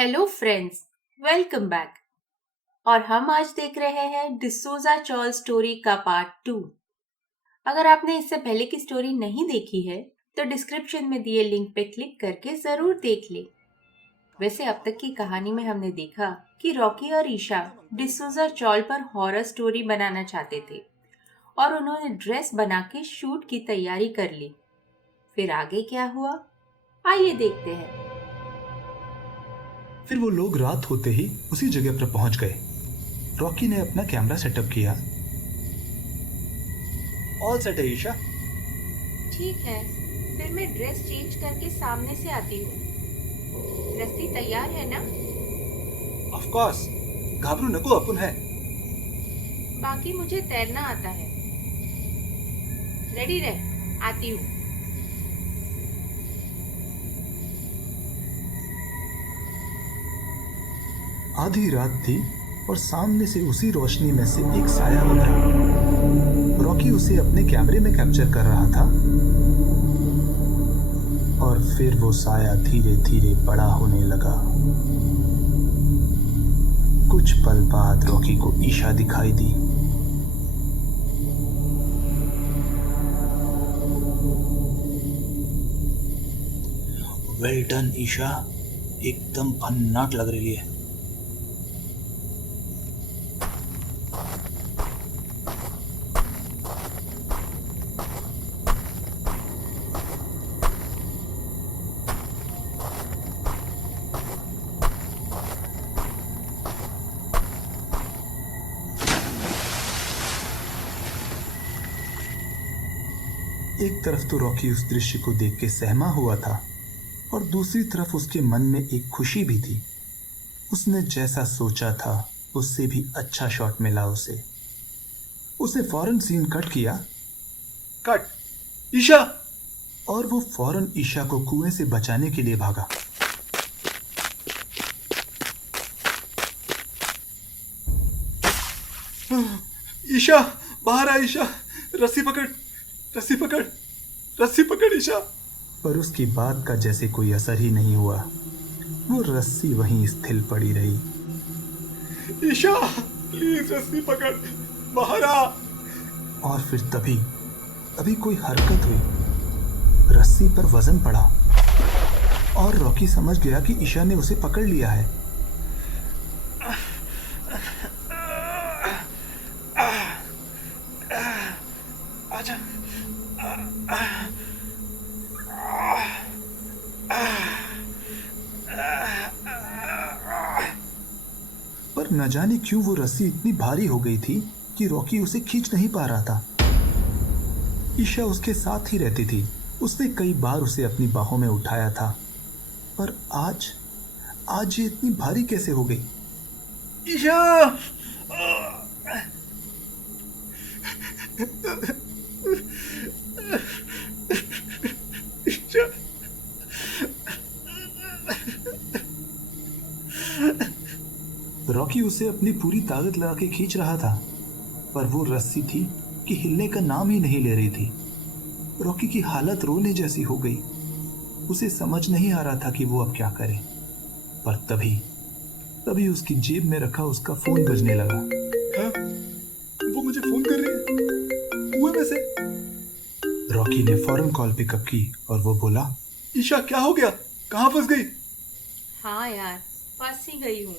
Hello friends, welcome back. और हम आज देख रहे हैं डिसोजा चॉल स्टोरी का पार्ट 2। अगर आपने इससे पहले की स्टोरी नहीं देखी है तो डिस्क्रिप्शन में दिए लिंक पे क्लिक करके जरूर देख ले। वैसे अब तक की कहानी में हमने देखा कि रॉकी और ईशा डिसोजा चॉल पर हॉरर स्टोरी बनाना चाहते थे और उन्होंने ड्रेस बना के शूट की तैयारी कर ली। फिर आगे क्या हुआ, आइए देखते हैं। फिर वो लोग रात होते ही उसी जगह पर पहुंच गए। रॉकी ने अपना कैमरा सेटअप किया। ऑल सेट है ईशा। ठीक है, फिर मैं ड्रेस चेंज करके सामने से आती हूँ। रस्सी तैयार है ना? ऑफ कोर्स, घाबरू नको, अपन है। बाकी मुझे तैरना आता है। रेडी रह, आती हूँ। आधी रात थी और सामने से उसी रोशनी में से एक साया उभरा। रॉकी उसे अपने कैमरे में कैप्चर कर रहा था और फिर वो साया धीरे धीरे बड़ा होने लगा। कुछ पल बाद रॉकी को ईशा दिखाई दी। वेल डन ईशा, एकदम भन्नाट लग रही है। एक तरफ तो रॉकी उस दृश्य को देख के सहमा हुआ था और दूसरी तरफ उसके मन में एक खुशी भी थी। उसने जैसा सोचा था उससे भी अच्छा शॉट मिला उसे। उसने फौरन सीन कट किया। कट ईशा। और वो फौरन ईशा को कुएं से बचाने के लिए भागा। ईशा, बाहर आ ईशा, रस्सी पकड़, रस्सी पकड़, रस्सी पकड़ ईशा। पर उसकी बात का जैसे कोई असर ही नहीं हुआ। वो रस्सी वहीं स्थिर पड़ी रही। ईशा, प्लीज रस्सी पकड़, बाहर आ। और फिर तभी तभी कोई हरकत हुई। रस्सी पर वजन पड़ा और रॉकी समझ गया कि ईशा ने उसे पकड़ लिया है। आजा। पर न जाने क्यों वो रस्सी इतनी भारी हो गई थी कि रॉकी उसे खींच नहीं पा रहा था। ईशा उसके साथ ही रहती थी। उसने कई बार उसे अपनी बाहों में उठाया था, पर आज आज ये इतनी भारी कैसे हो गई? ईशा! ईशा! रॉकी उसे अपनी पूरी ताकत लगा के खींच रहा था, पर वो रस्सी थी कि हिलने का नाम ही नहीं ले रही थी। रॉकी की हालत रोने जैसी हो गई। उसे समझ नहीं आ रहा था कि वो अब क्या करे। पर तभी तभी उसकी जेब में रखा उसका फोन बजने लगा। हाँ? वो मुझे फोन कर रही है कुएं में से। रॉकी ने फौरन कॉल पिकअप की और वो बोला, ईशा क्या हो गया, कहाँ फंस गई? हाँ यार, फंस ही गई हूँ।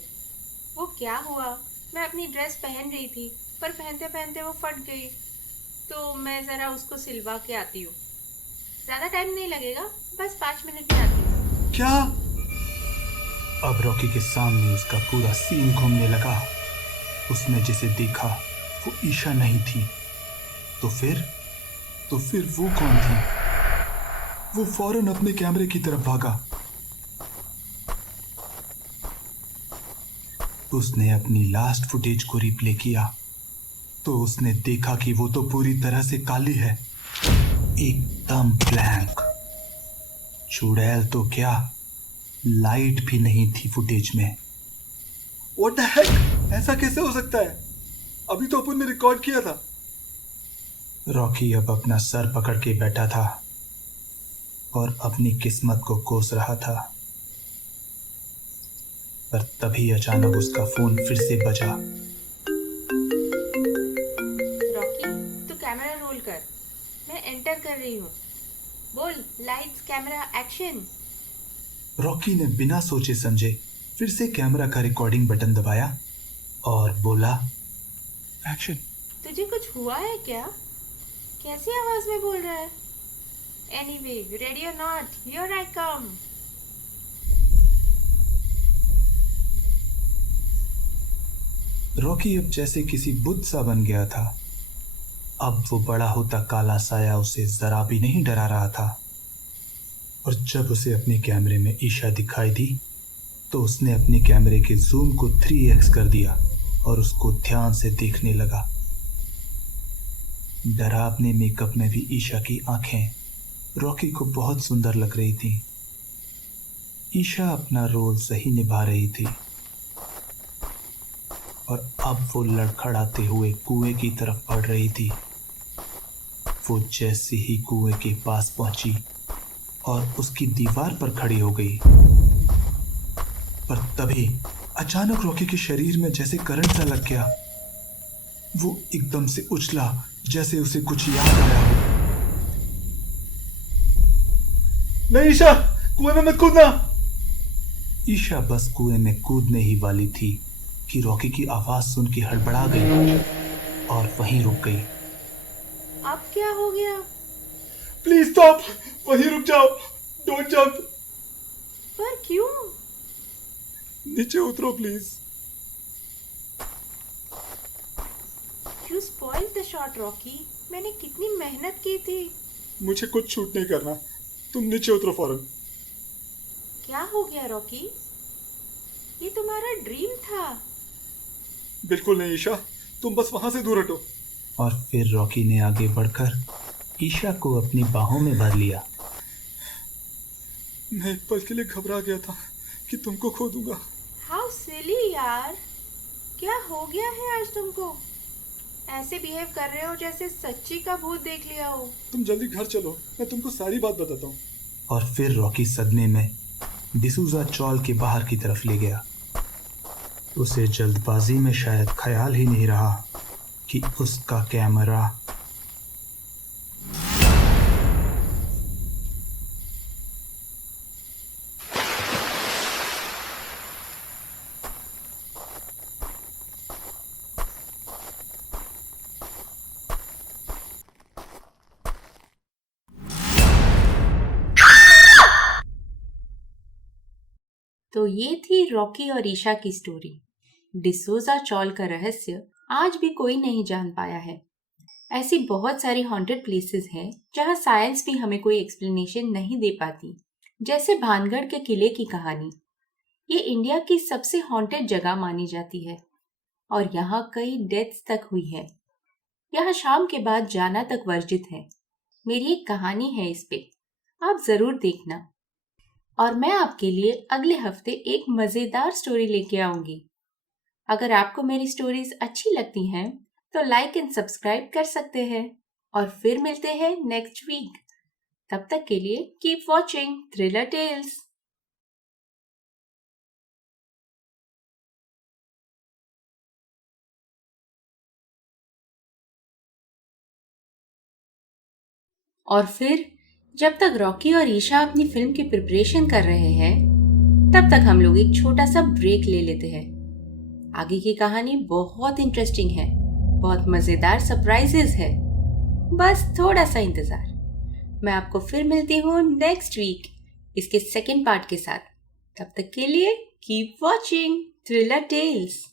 वो क्या हुआ, मैं अपनी ड्रेस पहन रही थी पर पहनते पहनते वो फट गई, तो मैं ज़रा उसको सिलवा के आती हूँ। ज़्यादा टाइम नहीं लगेगा, बस 5 मिनट में आती हूँ। क्या? अब रॉकी के सामने उसका पूरा सीन घूमने लगा। उसने जिसे देखा वो ईशा नहीं थी। तो फिर वो कौन थी? वो फौरन अपने कैमरे की तरफ भागा। उसने अपनी लास्ट फुटेज को रिप्ले किया तो उसने देखा कि वो तो पूरी तरह से काली है, एकदम ब्लैंक। चुड़ैल तो क्या, लाइट भी नहीं थी फुटेज में। What the heck? ऐसा कैसे हो सकता है? अभी तो अपन ने रिकॉर्ड किया था। रॉकी अब अपना सर पकड़ के बैठा था और अपनी किस्मत को कोस रहा था। पर तभी अचानक उसका फोन फिर से बजा। रॉकी, तू कैमरा रोल कर। मैं एंटर कर रही हूँ। बोल, लाइट्स कैमरा एक्शन। रॉकी ने बिना सोचे समझे फिर से कैमरा का रिकॉर्डिंग बटन दबाया और बोला, एक्शन। तुझे कुछ हुआ है क्या? कैसी आवाज में बोल रहा है? एनीवे, रेडी और not, here I come. Rocky अब जैसे किसी बुद्ध सा बन गया था। अब वो बड़ा होता काला साया उसे जरा भी नहीं डरा रहा था। और जब उसे अपने कैमरे में ईशा दिखाई दी तो उसने अपने कैमरे के जूम को 3x कर दिया और उसको ध्यान से देखने लगा। डरावने मेकअप में भी ईशा की आंखें रॉकी को बहुत सुंदर लग रही थी। ईशा अपना रोल सही निभा रही थी और अब वो लड़खड़ाते हुए कुएं की तरफ बढ़ रही थी। वो जैसे ही कुएं के पास पहुंची और उसकी दीवार पर खड़ी हो गई, पर तभी अचानक रॉकी के शरीर में जैसे करंट सा लग गया। वो एकदम से उछला जैसे उसे कुछ याद आया हो। नहीं ईशा, कुएं में मत कूदना। ईशा बस कुएं में कूदने ही वाली थी कि रॉकी की आवाज सुन के हड़बड़ा गई और वहीं रुक गई। अब क्या हो गया? प्लीज स्टॉप, वहीं रुक जाओ, डोंट जंप। पर क्यों? नीचे उतरो please. You spoiled the shot Rocky. मैंने कितनी मेहनत की थी। मुझे कुछ शूट नहीं करना, तुम नीचे उतरो फौरन। क्या हो गया रॉकी? ये तुम्हारा ड्रीम था। बिल्कुल नहीं ईशा, तुम बस वहां से दूर हटो। और फिर रॉकी ने आगे बढ़कर ईशा को अपनी बाहों में भर लिया। मैं एक पल के लिए घबरा गया था कि तुमको खो दूंगा। हाउ सिली यार, क्या हो गया है आज तुमको? ऐसे बिहेव कर रहे हो जैसे सच्ची का भूत देख लिया हो। तुम जल्दी घर चलो, मैं तुमको सारी बात बताता हूँ। और फिर रॉकी सदमे में डिसूजा चॉल के बाहर की तरफ ले गया। उसे जल्दबाजी में शायद ख्याल ही नहीं रहा कि उसका कैमरा तो ये थी रॉकी और ईशा की स्टोरी। डिसोजा चॉल का रहस्य आज भी कोई नहीं जान पाया है। ऐसी बहुत सारी हॉन्टेड प्लेसेस हैं जहां साइंस भी हमें कोई एक्सप्लेनेशन नहीं दे पाती, जैसे भानगढ़ के किले की कहानी। ये इंडिया की सबसे हॉन्टेड जगह मानी जाती है और यहाँ कई डेथ्स तक हुई है। यहाँ शाम के बाद जाना तक वर्जित है। मेरी एक कहानी है इस पे, आप जरूर देखना। और मैं आपके लिए अगले हफ्ते एक मजेदार स्टोरी लेके आऊंगी। अगर आपको मेरी स्टोरीज अच्छी लगती हैं तो लाइक एंड सब्सक्राइब कर सकते हैं और फिर मिलते हैं नेक्स्ट वीक। तब तक के लिए कीप वॉचिंग थ्रिलर टेल्स। और फिर जब तक रॉकी और ईशा अपनी फिल्म की प्रिपरेशन कर रहे हैं, तब तक हम लोग एक छोटा सा ब्रेक ले लेते हैं। आगे की कहानी बहुत इंटरेस्टिंग है, बहुत मजेदार सरप्राइजेस है। बस थोड़ा सा इंतजार। मैं आपको फिर मिलती हूँ नेक्स्ट वीक इसके सेकंड पार्ट के साथ। तब तक के लिए कीप वॉचिंग थ्रिलर टेल्स।